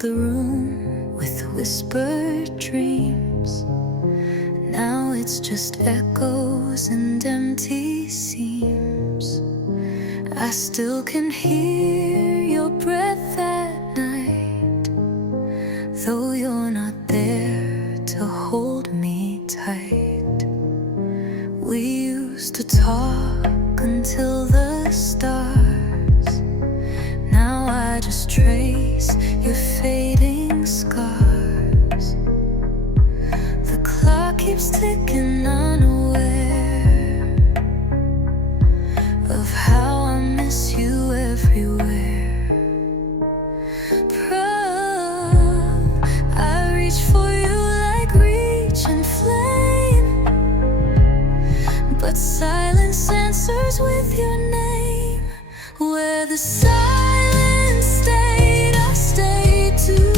the room with whispered dreams. Now it's just echoes and empty seams. I still can hear your breath at night, though you're not there to hold me tight. We used to talk until the stars. Now I just trace your fading scars. The clock keeps ticking, unaware of how I miss you everywhere. I reach for you like reaching flame, but silence answers with your name. Where the silence stayed, I stayed too,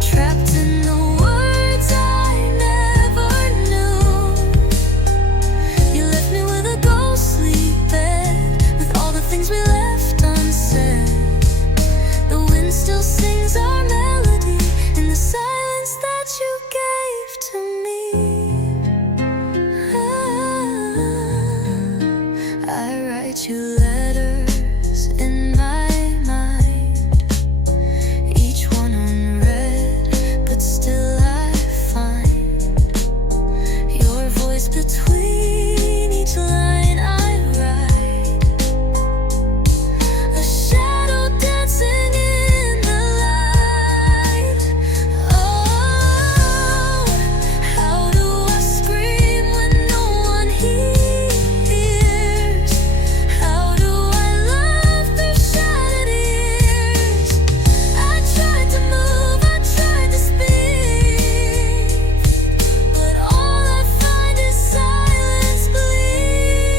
trapped in the words I never knew. You left me with a ghostly bed, with all the things we left unsaid. The wind still sings our melody in the silence that you gave to me. I write you letters in my mind, each one unread, but still I find your voice between each line I write. A shadow dancing in the light. Oh, how do I scream when no one hears? How do I love through shattered ears? I tried to move, I tried to speak, but all I find is silence bleak.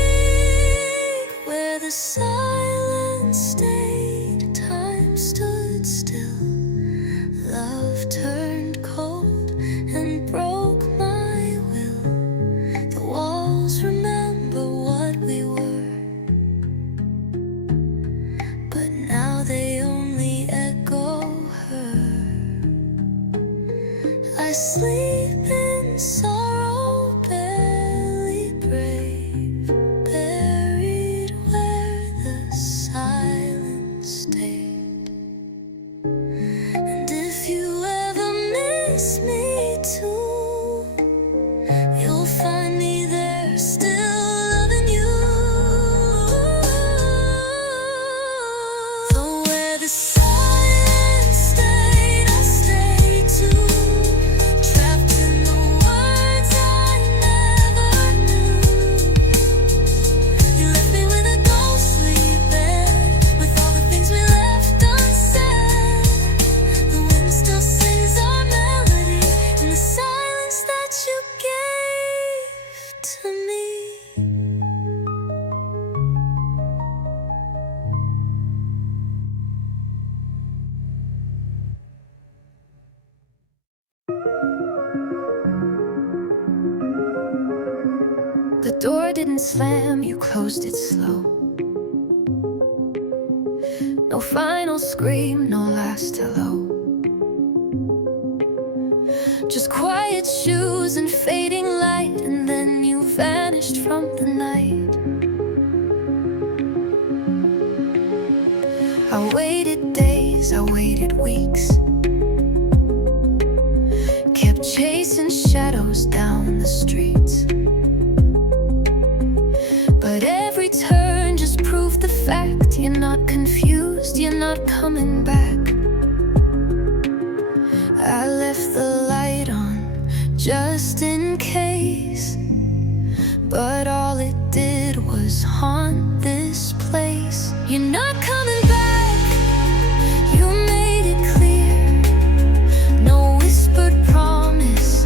Where the silence stayed, time stood still. Love turned cold and broke my will. The walls remember what we were, but now they only echo her. I sleep in sorrow, barely brave, buried where the silence stayed. And if you ever miss me too, you'll find me there, still loving you. Though where the silence stayed, I stayed too, trapped in the words I never knew. You left me with a ghostly bed, with all the things we left unsaid. The wind still sings our melody in the silence that you gave to me. The door didn't slam, you closed it slow. No final scream, no last hello. Just quiet shoes and fading light, and then you vanished from the night. I waited days, I waited weeks, kept chasing shadows down the streets. But every turn just proved the fact, you're not confused, you're not coming back. I left the light on just in case, but all it did was haunt this place. You're not coming back, you made it clear. No whispered promise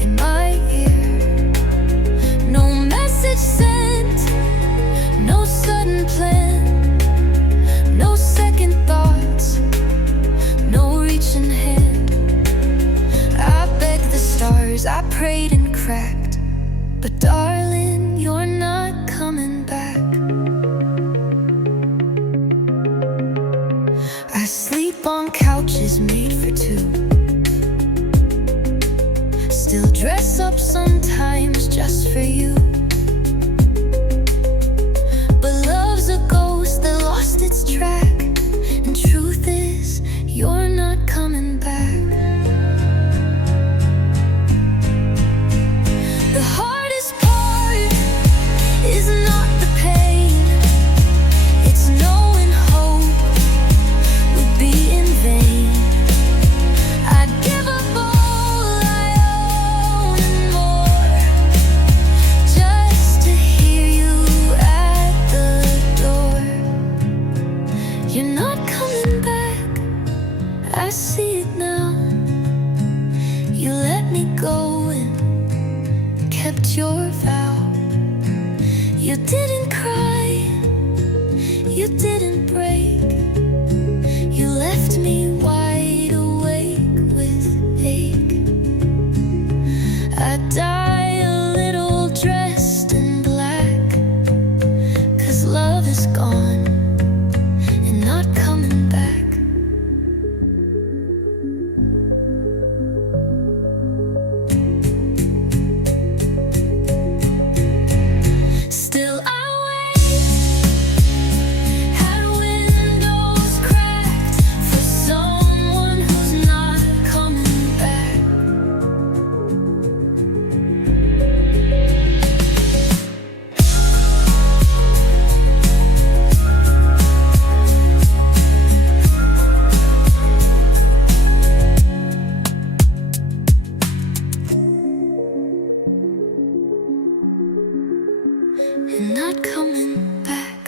in my ear, no message sent, no sudden plan, no second thoughts, no reaching hand. I begged the stars, I prayed and cracked, but darling, you're not coming back. on couches. still dress up sometimes just for you. But love's a ghost that lost its track, and truth is, you're not coming back. The hardest part is not the pain, it's knowing hope would be in vain. I'd give up all I own and more, just to hear you at the door. You're not coming back, I see it now. You let me go and kept your vow. You didn't cry, you didn't break. You left me wide awake with ache. I die a little dressed in black, 'cause love is gone and not coming back. Still I wait at windows cracked for someone who's not coming back. And not coming back.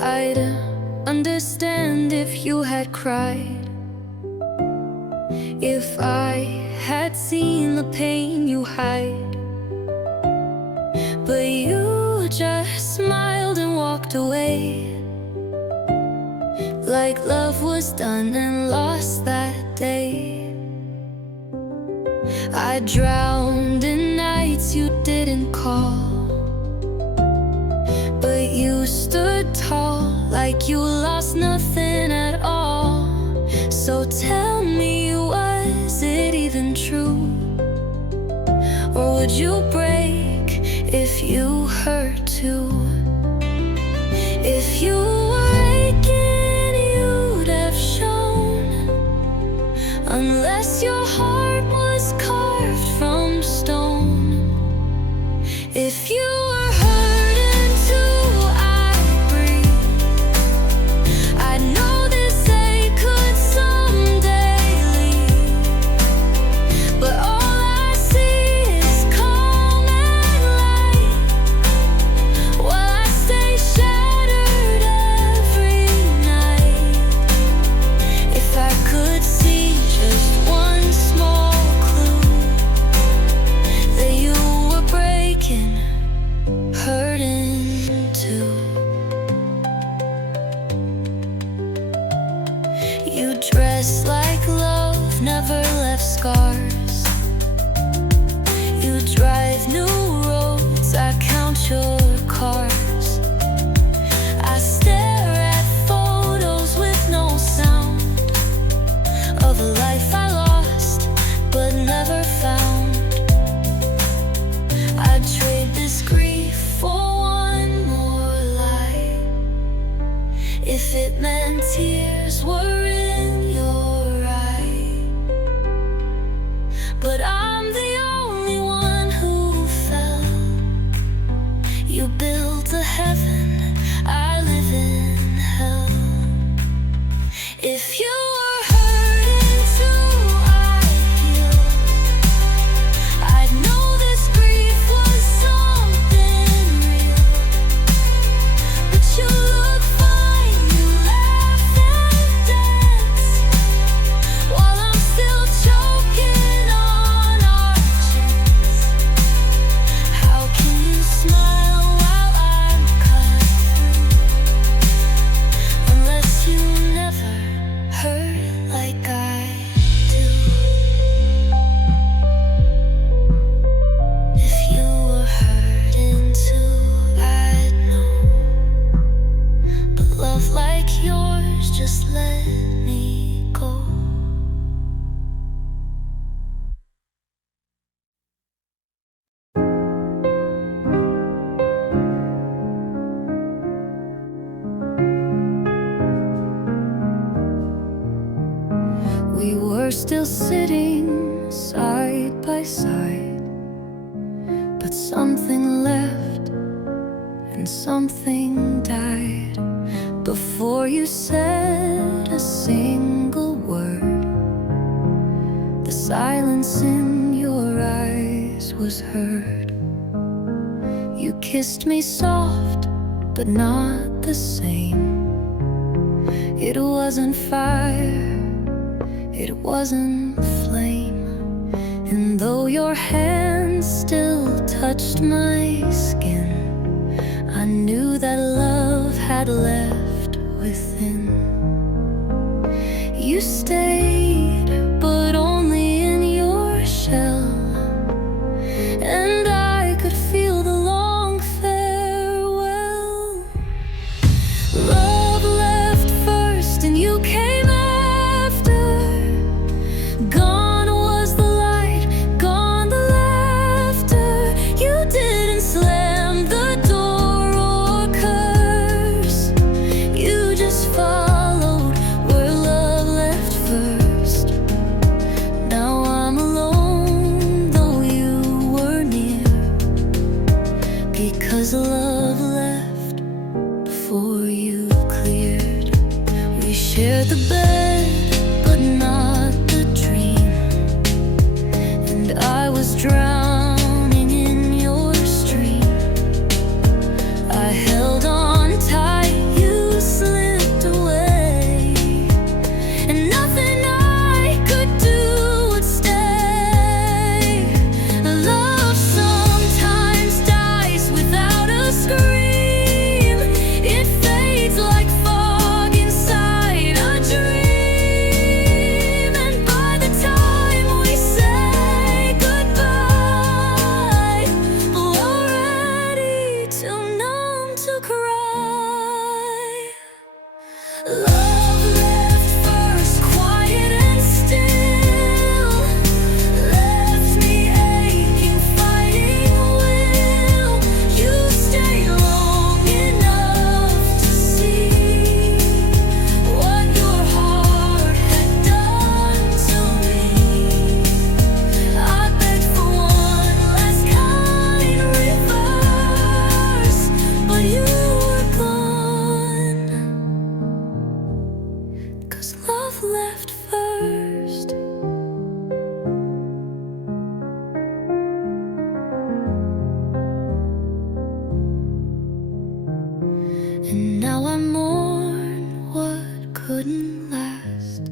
I'd understand if you had cried, if I had seen the pain you hide. But you just smiled and walked away, like love was done and lost that day. I drowned in nights you didn't call, but you stood tall like you lost nothing at all. So tell me, was it even true? Or would you break if you hurt too? If you were aching, you'd have shown, unless your heart was carved from stone. If you were hurting too, I'd breathe. I know this ache could someday leave, but all I see is calm and light, while I stay shattered every night. If I could see just one small clue that you were breaking, hurting too. You dress like love never left scars. You drive new roads, I count your cars. I stare at photos with no sound of a life I lost but never found. I'd trade this grief for one more lie, if it meant tears were in your eye. But I'm the only one who fell. You built a heaven, I live in hell. If you were hurting too, I'd heal. I'd know this grief was something real. But you look fine, you laugh and dance, while I'm still choking on our chance. How can you smile while I'm cut through, unless you never hurt just let me go. We were still sitting side by side, but something left and something died before you said a single word. The silence in your eyes was heard. You kissed me soft, but not the same. It wasn't fire, it wasn't flame. And though your hands still touched my skin, I knew that love had left within. You stayed, but only in your shell, and I could feel the long farewell. Love left first and you came after. Gone was the light, gone the laughter. You didn't slam the door or curse. You just followed where love left first. Now I'm alone, though you were near, because love left before you cleared. We shared the bed, but not the dream. And I was drowning in your stream. I held on tight, you slipped away, and nothing I could do would stay. Love sometimes dies without a scream. It fades like fog inside a dream. And by the time we say goodbye, we're ready too numb to cry. Love left first, quiet and still, left me aching, fighting will. You stayed long enough to see what your heart had done to me. I begged for one last kind reverse, but you were gone, 'cause love left first. And now I mourn what couldn't last,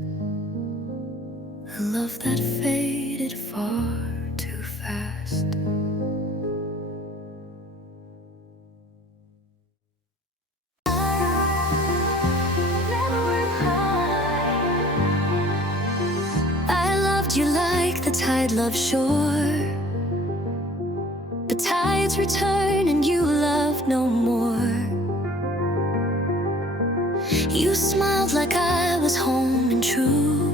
a love that faded far too fast. I loved you like the tide loves shore. The tides return and you love no more. You smiled like I was home and true,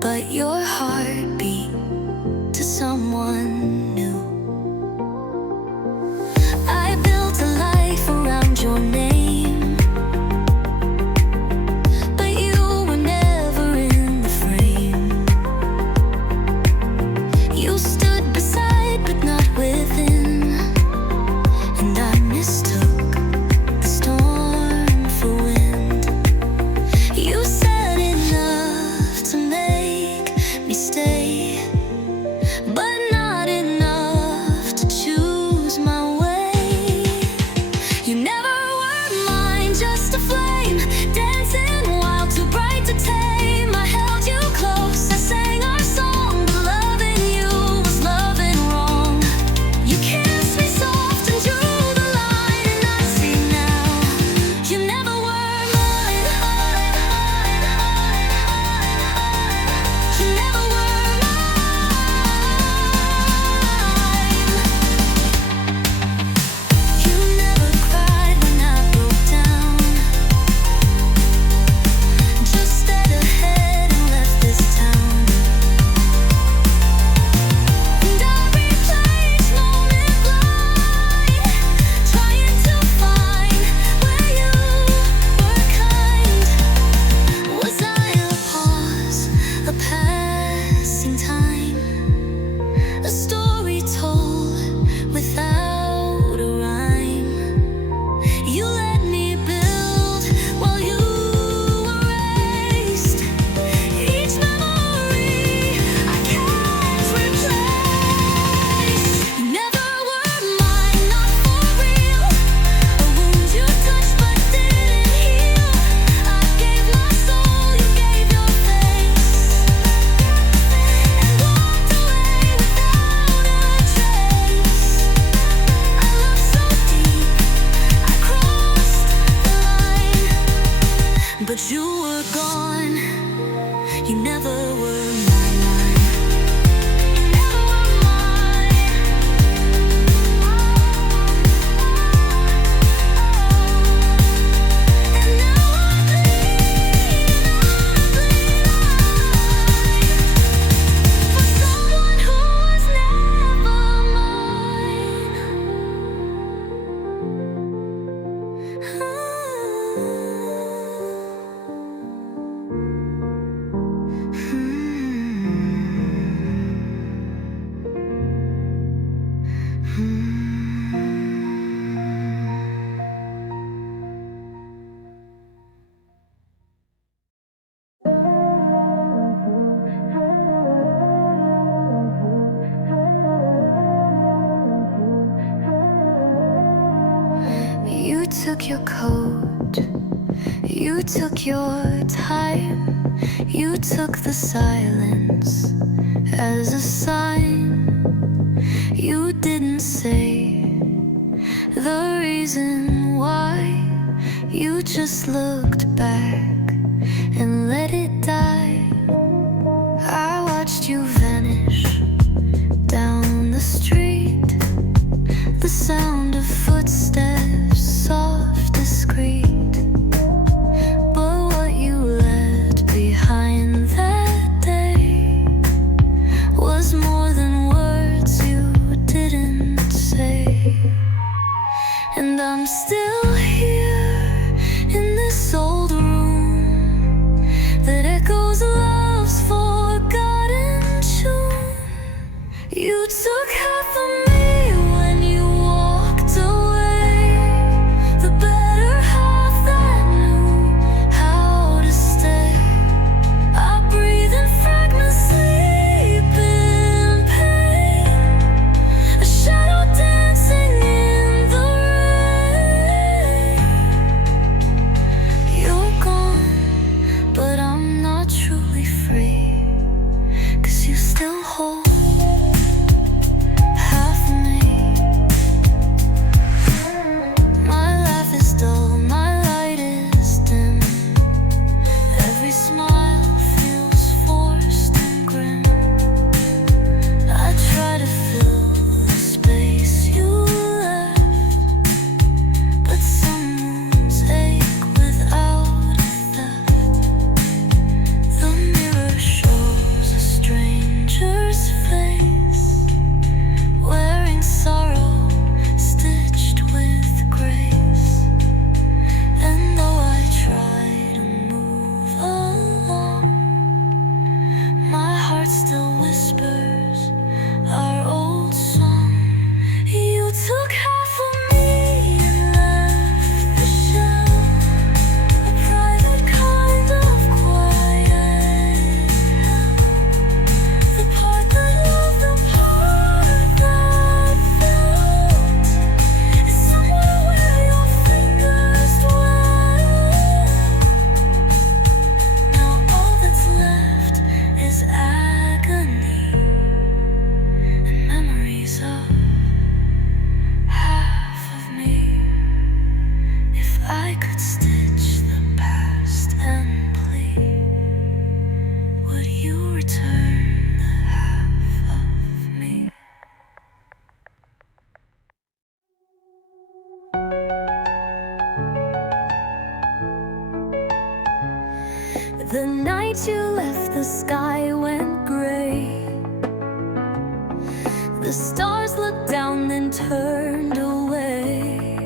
but your heart beat to someone new. I built a life around your name, but you were never in the frame. You stood beside but not within, and I mistook the storm for wind. You said enough to make took your coat, you took your time, you took the silence as a sign. You didn't say the reason why, you just looked back and let it die. I watched you vanish down the street, the sound of footsteps, soft, discreet. But what you left behind that day was more than words you didn't say. And I'm still here in this old room that echoes love's forgotten tune. You took half of me when you walked away, the better half that knew how to stay. I breathe in fragments, sleep in pain, a shadow dancing in the rain. You're gone, but I'm not truly free, 'cause you still hold half of me. My laugh is dull, my light is dim, every smile feels forced and grim. I try to fill the space you left, but some wounds ache without a theft. The mirror shows a stranger's face, wearing sorrow stitched with grace. And though I try to move along, my heart still whispers our old song. You took half of me and left the shell, a private kind of quiet hell. The part that loved, the part that felt, is somewhere where your fingers dwell. Now all that's left is agony and memories of half of me. If I could stitch the past and plead, would you return the half of me? The night you left, the sky went gray. The stars looked down then turned away.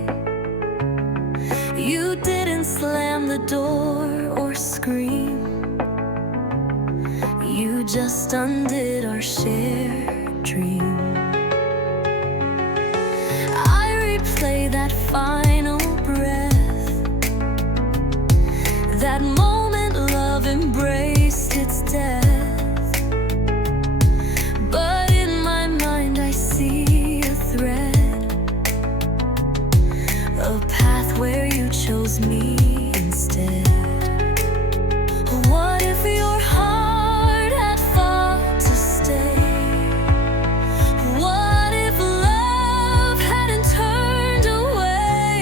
You didn't slam the door or scream, you just undid our shared dream. I replay that final breath, that moment love embraced its death. But in my mind I see a thread, a path where you chose me instead. What if your heart had fought to stay? What if love hadn't turned away?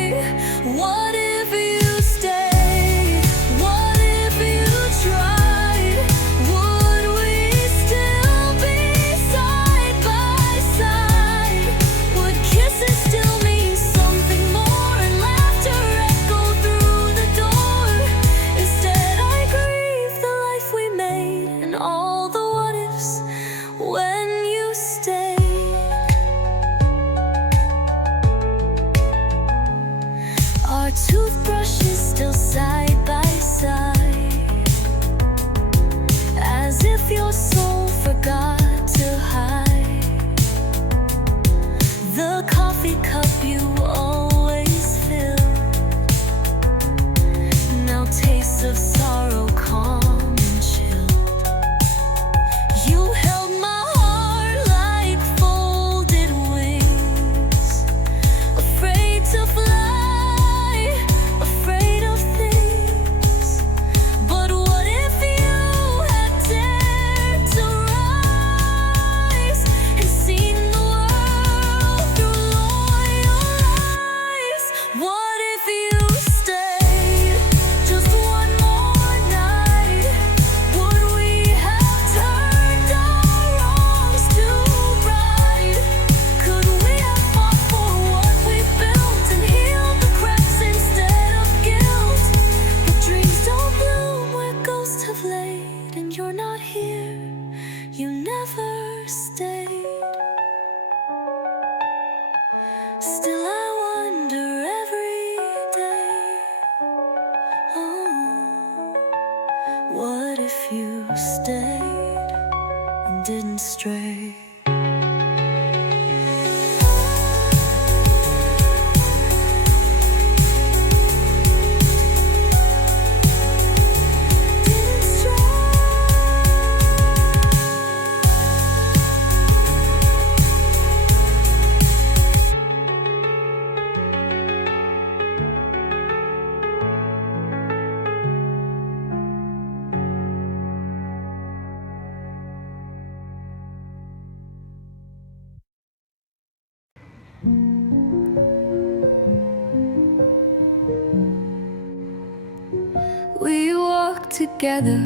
What if you stayed? What if you tried? Would if you stayed and didn't stray. We walked together,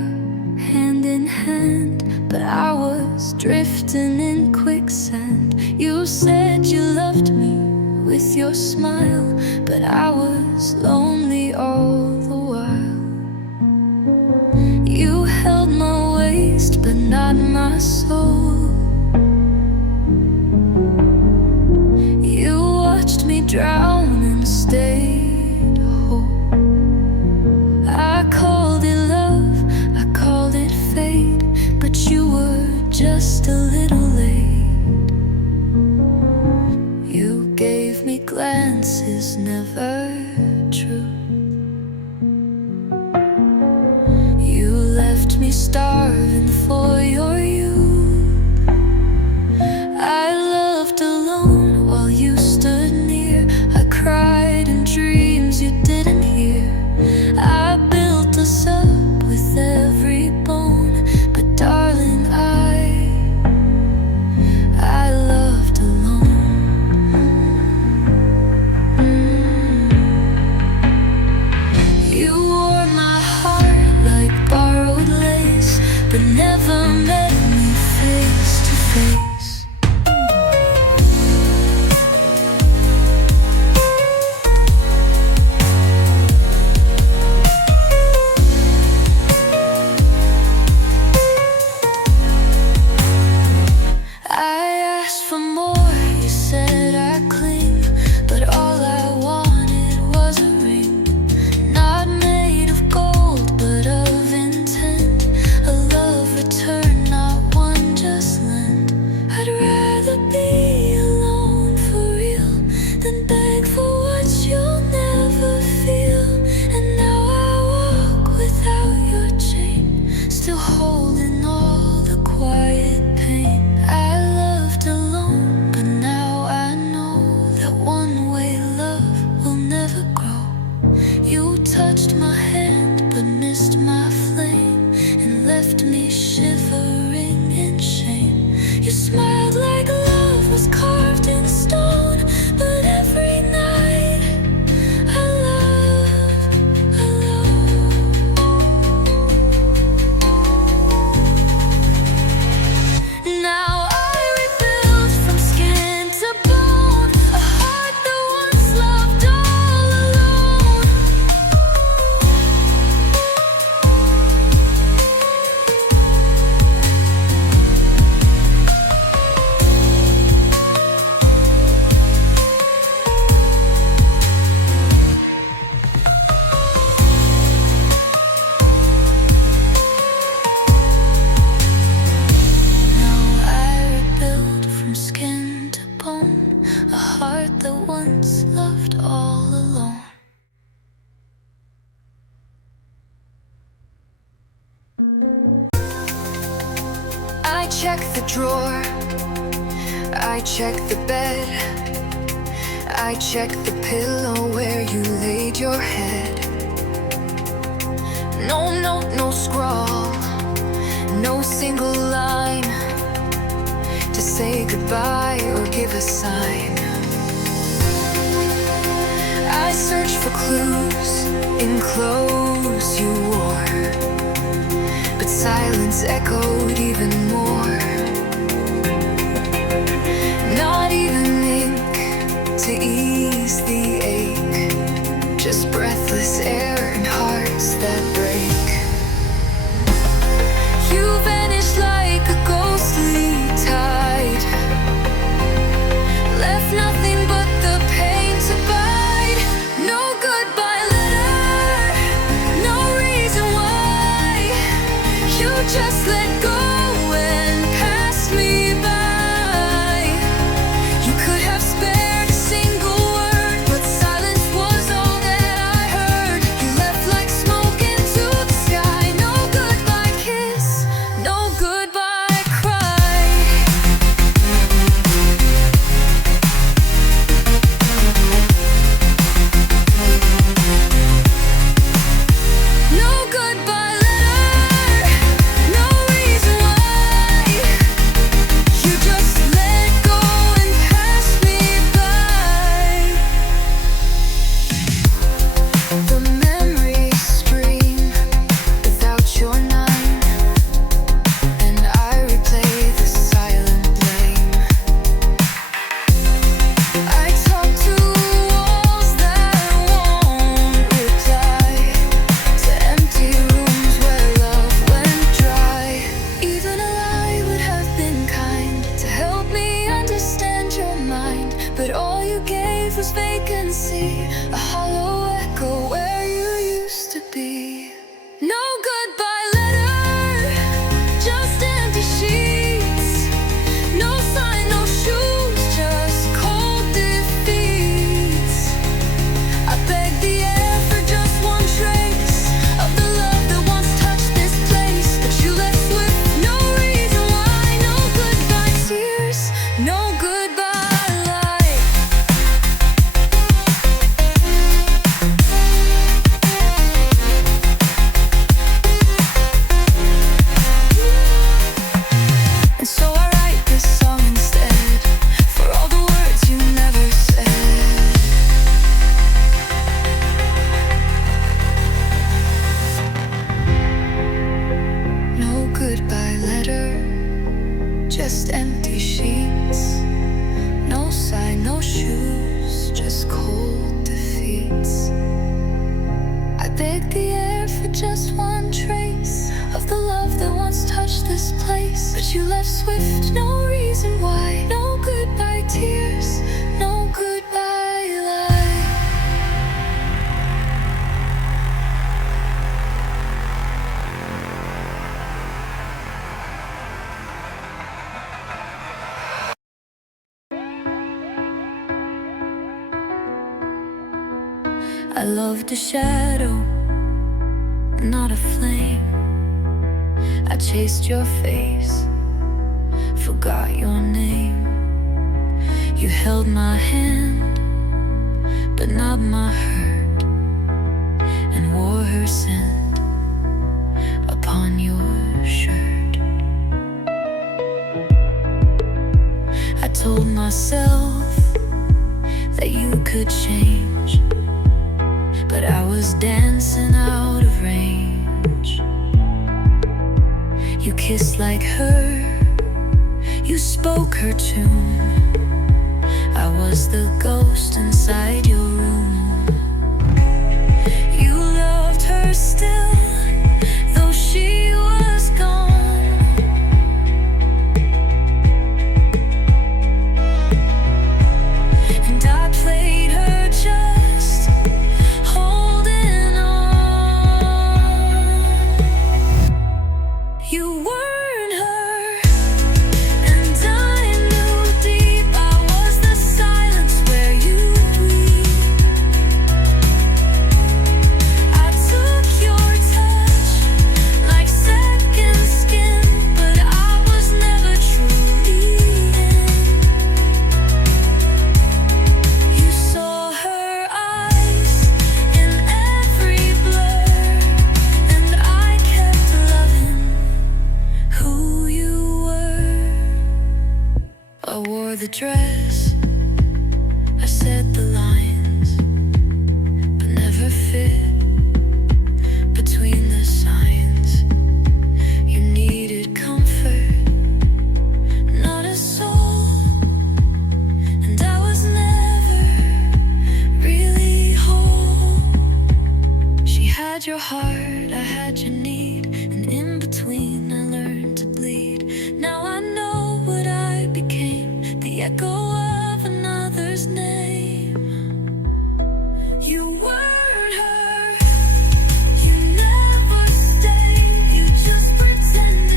hand in hand, but I was drifting in quicksand. You said you loved me with your smile, but I was lonely all the while. You held my waist, but not my soul. You watched me drown and stayed whole. I called it love, I called it fate, but you were just a little late. You gave me glances never true. You left me starving for your youth. I loved alone while you stood near. I cried in dreams you didn't hear. I built us up with every bone, but darling, I loved alone. You wore my heart like borrowed lace, but never met me face to face. I check the drawer, I check the bed, I check the pillow where you laid your head. No note, no scrawl, no single line to say goodbye or give a sign. I search for clues in clothes you wore, but silence echoed even more. Not even ink to ease the ache, just breathless air and hearts that break. You vanished like a ghostly tide, left nothing but the pain to bide. No goodbye letter, no reason why. You just let go and pass me by. You could have spared a single word, but silence was all that I heard. You left like smoke into the sky. No goodbye kiss, no goodbye cry. No goodbye letter, no reason why. You just let go and pass me by. The memories scream without your name, and I replay the silent blame. I talk to walls that won't reply, to empty rooms where love went dry. Even a lie would have been kind to help me understand your mind, but all you gave was vacancy, a hollow echo where you used to be. No goodbye letter, just empty sheets. No sign, no shoes, just cold defeats. I beg the air for just one trace of the love that once touched this place, but you left swift, no reason why. No goodbye tears, no goodbye light. And so I write this song instead, for all the words you never said. No goodbye letter, just empty sheets. No sign, no shoes, just cold defeats. I beg the air for just one trace of the love that once touched this place, but you left swift, no reason why. No goodbye tears, no goodbye light. I loved a shadow, not a flame. I chased your face, forgot your name. You held my hand, but not my hurt, and wore her scent upon your shirt. I told myself that you could change, but I was dancing out of range. You kissed like her, you spoke her tune. I was the ghost inside your room. You loved her still, though she was gone. And I played her just holding on. You weren't her, and I knew deep I was the silence where you weep. I took your touch like second skin, but I was never truly in. You saw her eyes in every blur, and I kept loving who you were. I wore the dress, I said the lines, but never fit between the signs. You needed comfort, not a soul, and I was never really whole. She had your heart, I had your need, and in between I learned to bleed. Now I know what I became, the echo of another's name. You weren't her, you never stayed, you just pretended.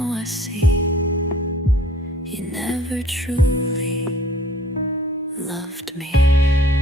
now I see you never truly loved me.